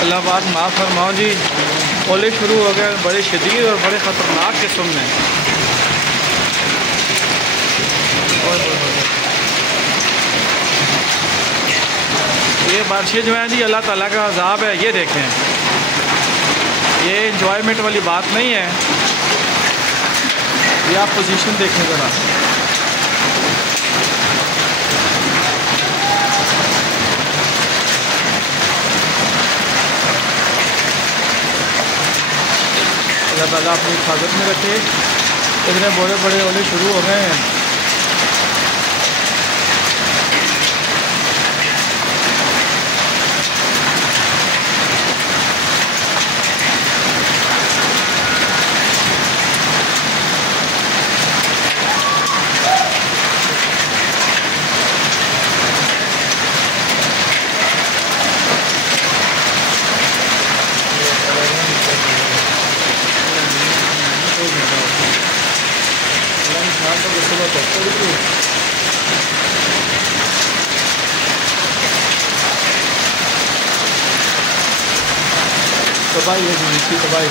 अल्लाह पाक माफ़ फरमाओ जी। ओले शुरू हो गए, बड़े शदीद और बड़े ख़तरनाक किस्म में। ये बारिशें जो हैं जी अल्लाह ताला का अज़ाब है। ये देखें, ये इंजॉयमेंट वाली बात नहीं है। ये आप पोजीशन देखें ज़रा। अल्लाह ताला अपनी हिफाजत में रखे। इतने बड़े बड़े ओले शुरू हो गए हैं। तबाही है जी, इसकी तबाही।